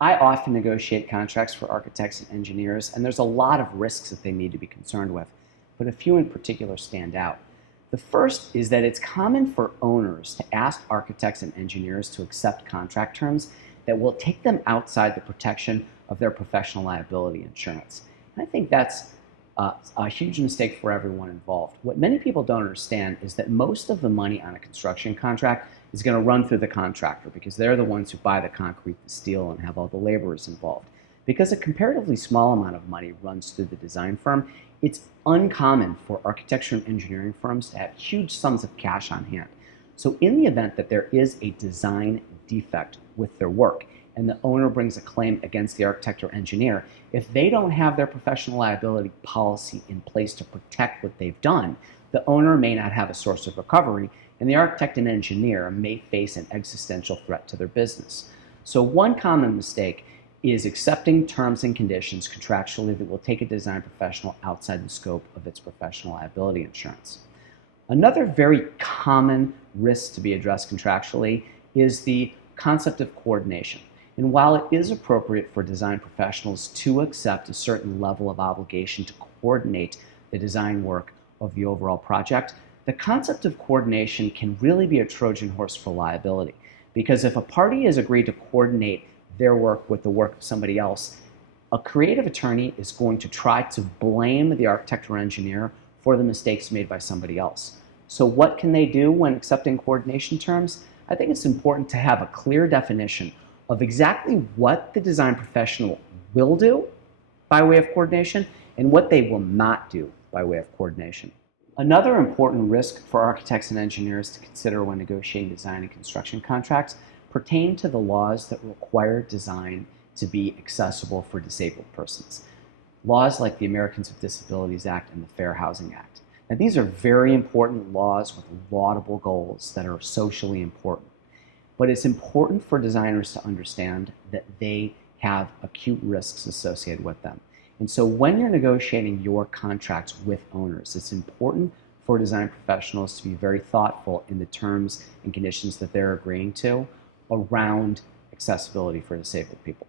I often negotiate contracts for architects and engineers, and there's a lot of risks that they need to be concerned with, but a few in particular stand out. The first is that it's common for owners to ask architects and engineers to accept contract terms that will take them outside the protection of their professional liability insurance. And I think that's a huge mistake for everyone involved. What many people don't understand is that most of the money on a construction contract is going to run through the contractor because they're the ones who buy the concrete, the steel, and have all the laborers involved. Because a comparatively small amount of money runs through the design firm, it's uncommon for architecture and engineering firms to have huge sums of cash on hand. So in the event that there is a design defect with their work and the owner brings a claim against the architect or engineer, if they don't have their professional liability policy in place to protect what they've done, the owner may not have a source of recovery, and the architect and engineer may face an existential threat to their business. So one common mistake is accepting terms and conditions contractually that will take a design professional outside the scope of its professional liability insurance. Another very common risk to be addressed contractually is the concept of coordination. And while it is appropriate for design professionals to accept a certain level of obligation to coordinate the design work of the overall project, the concept of coordination can really be a Trojan horse for liability. Because if a party has agreed to coordinate their work with the work of somebody else, a creative attorney is going to try to blame the architect or engineer for the mistakes made by somebody else. So what can they do when accepting coordination terms? I think it's important to have a clear definition of exactly what the design professional will do by way of coordination and what they will not do by way of coordination. Another important risk for architects and engineers to consider when negotiating design and construction contracts pertain to the laws that require design to be accessible for disabled persons. Laws like the Americans with Disabilities Act and the Fair Housing Act. Now, these are very important laws with laudable goals that are socially important. But it's important for designers to understand that they have acute risks associated with them. And so when you're negotiating your contracts with owners, it's important for design professionals to be very thoughtful in the terms and conditions that they're agreeing to around accessibility for disabled people.